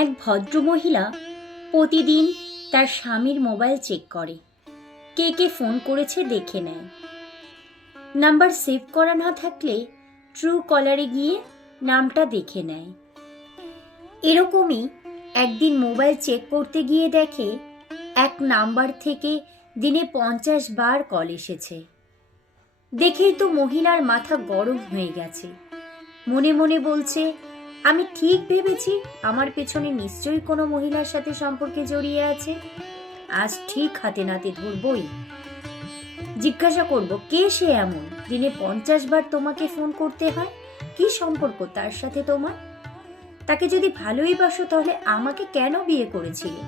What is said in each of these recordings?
এক ভদ্রমহিলা প্রতিদিন তার স্বামীর মোবাইল চেক করে। কে কে ফোন করেছে দেখে নেয়। নাম্বার সেভ করা না থাকলে ট্রু কলারে গিয়ে নামটা দেখে নেয়। এরকমই একদিন মোবাইল চেক করতে গিয়ে দেখে এক নাম্বার থেকে দিনে পঞ্চাশ বার কল এসেছে। দেখেই তো মহিলার মাথা গরম হয়ে গেছে। মনে মনে বলছে আমি ঠিক ভেবেছি আমার পেছনে নিশ্চয়ই কোনো মহিলার সাথে সম্পর্কে জড়িয়ে আছে। আজ ঠিক হাতে নাতে ধরবই। জিজ্ঞাসা করব, কে সে এমন দিনে পঞ্চাশ বার তোমাকে ফোন করতে হয়? কি সম্পর্ক তার সাথে তোমার? তাকে যদি ভালোই বাসো তাহলে আমাকে কেন বিয়ে করেছিলে?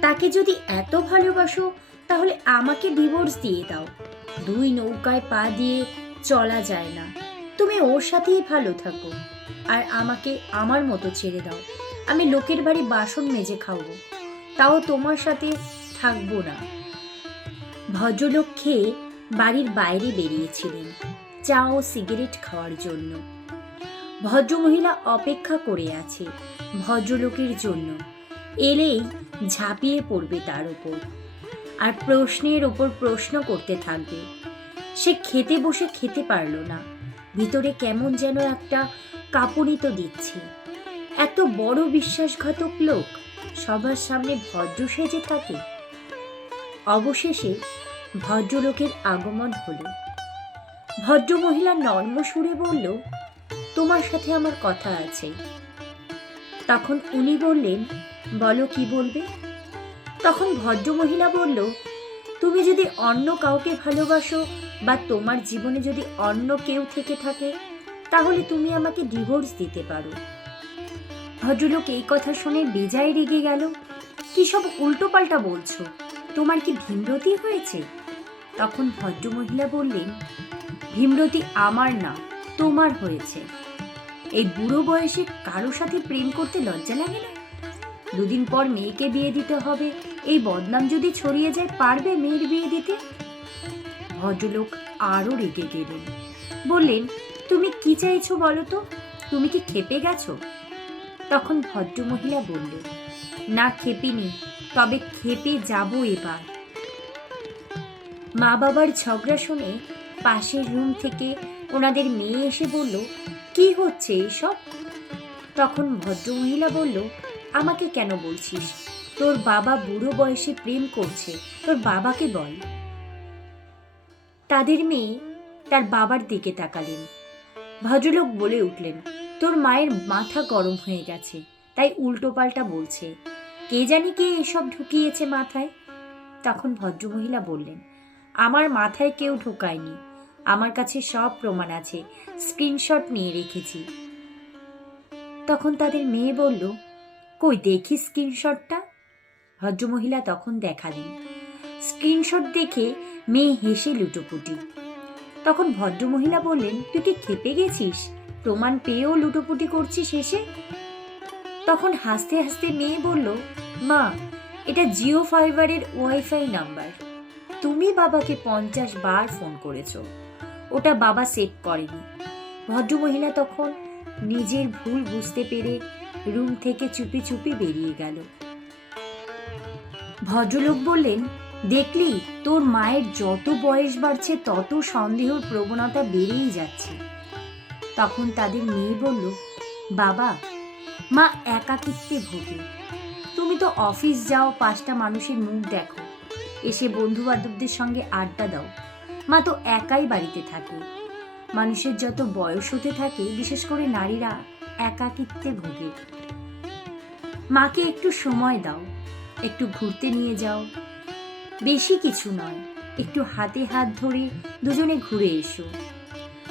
তাকে যদি এত ভালোবাসো তাহলে আমাকে ডিভোর্স দিয়ে দাও। দুই নৌকায় পা দিয়ে চলা যায় না। তুমি ওর সাথেই ভালো থাকো। আর আমাকে আমার মতো ছেড়ে দাও। আমি লোকের বাড়ি বাসন মেজে খাওয়াবো তাও তোমার সাথে থাকব না। ভদ্রলোক খেয়ে বাড়ির বাইরে বেরিয়েছিলেন, চা ও সিগারেট খাওয়ার জন্য। ভদ্রমহিলা অপেক্ষা করে আছে ভদ্রলোকের জন্য। এলেই ঝাঁপিয়ে পড়বে তার ওপর আর প্রশ্নের ওপর প্রশ্ন করতে থাকবে। সে খেতে বসে খেতে পারল না। ভিতরে কেমন যেন একটা কাঁপুনি তো দিচ্ছে। এত বড় বিশ্বাসঘাতক লোক সবার সামনে ভদ্র সেজে থাকে। অবশেষে ভদ্রলোকের আগমন হলো। ভদ্রমহিলা নর্ম সুরে বলল, তোমার সাথে আমার কথা আছে। তখন উনি বললেন, বলো কি বলবে? তখন ভদ্রমহিলা বলল, তুমি যদি অন্য কাউকে ভালোবাসো বা তোমার জীবনে যদি অন্য কেউ থেকে থাকে তাহলে তুমি আমাকে ডিভোর্স দিতে পারো। ভদ্রলোক এই কথা শুনে বেজায় রেগে গেল। কি সব উল্টোপাল্টা বলছো? তোমার কি ভীমরতি হয়েছে? তখন ভদ্রমহিলা বললেন, ভীমরতি আমার না, তোমার হয়েছে। এই বুড়ো বয়সে কারও সাথে প্রেম করতে লজ্জা লাগে না? দুদিন পর মেয়েকে বিয়ে দিতে হবে, এই বদনাম যদি ছড়িয়ে যায়, পারবে মেয়ের বিয়ে দিতে? ভদ্রলোক আরও রেগে গেলেন। বললেন তুমি কি চাইছো বলো তো? তুমি কি খেপে গেছো? তখন ভদ্রমহিলা বলল, না খেপিনি তবে খেপে যাব এবার। মা বাবার ঝগড়া শুনে পাশের রুম থেকে ওনাদের মেয়ে এসে বলল, কি হচ্ছে এসব? তখন ভদ্রমহিলা বলল, আমাকে কেন বলছিস? তোর বাবা বুড়ো বয়সে প্রেম করছে, তোর বাবাকে বল। তাদের মেয়ে তার বাবার দিকে তাকালেন। ভদ্রলোক বলে উঠলেন, তোর মায়ের মাথা গরম হয়ে গেছে, তাই উল্টোপাল্টা বলছে। কে জানি কে এসব ঢুকিয়েছে মাথায়? তখন ভদ্রমহিলা বললেন, আমার মাথায় কেউ ঢোকায়নি। আমার কাছে সব প্রমাণ আছে, স্ক্রিনশট নিয়ে রেখেছি। তখন তাদের মেয়ে বলল, কই দেখি স্ক্রিনশটটা? ভদ্রমহিলা তখন দেখালেন স্ক্রিনশট দেখে মেয়ে হেসে লুটোপুটি। তখন ভদ্রমহিলা বললেন, তুই কি খেপে গেছিস? প্রমাণ পেয়েও লুটোপুটি করছিস হেসে তখন হাসতে হাসতে মেয়ে বলল, মা, এটা জিও ফাইবারের ওয়াইফাই নাম্বার। তুমি বাবাকে পঞ্চাশ বার ফোন করেছ। ওটা বাবা সেট করেনি। ভদ্রমহিলা তখন নিজের ভুল বুঝতে পেরে রুম থেকে চুপি চুপি বেরিয়ে গেল। ভদ্রলোক বললেন দেখলি, তোর মায়ের যত বয়স বাড়ছে, তত সন্দেহর প্রবণতা বেড়েই যাচ্ছে। তখন তাদের মেয়ে বলল, বাবা, মা একাকিত্বে ভোগে। তুমি তো অফিস যাও, পাঁচটা মানুষের মুখ দেখো। এসে বন্ধু বান্ধবদের সঙ্গে আড্ডা দাও। মা তো একাই বাড়িতে থাকে। মানুষের যত বয়স হতে থাকে, বিশেষ করে নারীরা একাকিত্বে ভোগে। মাকে একটু সময় দাও, একটু ঘুরতে নিয়ে যাও বেশি কিছু নয়। একটু হাতে হাত ধরে দুজনে ঘুরে এসো।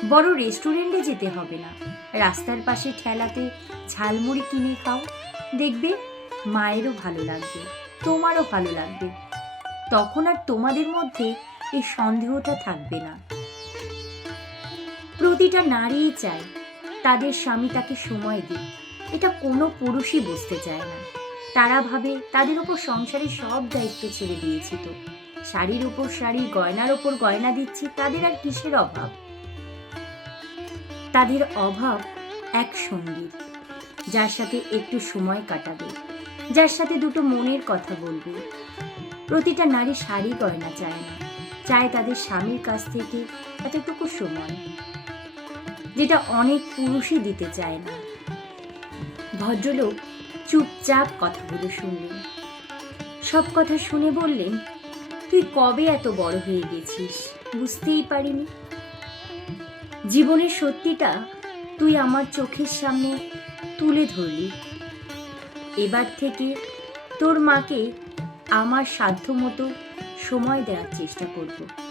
বড় রেস্টুরেন্টে যেতে হবে না। রাস্তার পাশে ঠেলাতে ঝালমুড়ি কিনে খাও। দেখবে মায়েরও ভালো লাগবে, তোমারও ভালো লাগবে। তখন আর তোমাদের মধ্যে এই সন্দেহটা থাকবে না। প্রতিটা নারীই চায়, তাদের স্বামী তাকে সময় দিক। এটা কোনো পুরুষই বুঝতে চায় না। তারা ভাবে তাদের ওপর সংসারের সব দায়িত্ব ছেড়ে দিয়েছি তো। শাড়ির ওপর শাড়ি, গয়নার ওপর গয়না দিচ্ছি, তাদের আর কিসের অভাব? তাদের অভাব এক সংগীত যার সাথে একটু সময় কাটাবে, যার সাথে দুটো মনের কথা বলবে। প্রতিটা নারী শাড়ি গয়না চায় না, চায় তাদের স্বামীর কাছ থেকে এতটুকু সময়, যেটা অনেক পুরুষই দিতে চায় না। ভদ্রলোক চুপচাপ কথাগুলো শুনলেন সব কথা শুনে বললেন তুই কবে এত বড় হয়ে গেছিস? বুঝতেই পারিনি। জীবনের সত্যিটা তুই আমার চোখের সামনে তুলে ধরলি। এবার থেকে তোর মাকে আমার সাধ্যমতো সময় দেওয়ার চেষ্টা করব।